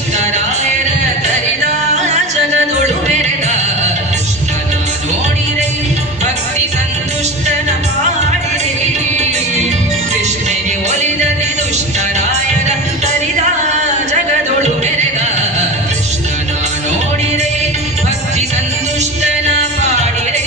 ದುಷ್ಟರಾಯರ ತರಿದ ಜಗದೊಳು ಮೆರೆದ ಕೃಷ್ಣನ ನೋಡಿರೈ ಭಕ್ತಿ ಸಂತುಷ್ಟನ ಮಾಡಿರೈ ಕೃಷ್ಣನಿಗೆ ಒಲಿದದಿ ದುಷ್ಟರಾಯರ ತರಿದ ಜಗದೊಳು ಮೆರೆದ ಕೃಷ್ಣನ ನೋಡಿರೈ ಭಕ್ತಿ ಸಂತುಷ್ಟನ ಪಾಡಿರೈ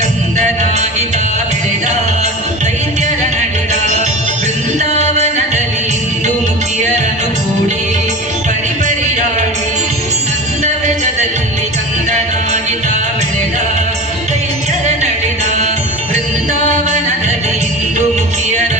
ಕಂದನಾಗಿತ ಬೆಳೆದ ದೈತ್ಯರ ನಡೆದ ಬೃಂದಾವನದಲ್ಲಿ ಇಂದು ಮುಖಿಯರನ್ನು ಕೂಡಿ ಪರಿಪರಿಯಾಡಿ ನಂದವ್ರಜದಲ್ಲಿ ಕಂದನಾಗಿತ ಬೆಳೆದ ದೈತ್ಯರ ನಡೆದ ಬೃಂದಾವನದಲ್ಲಿ ಇಂದು ಮುಖಿಯರ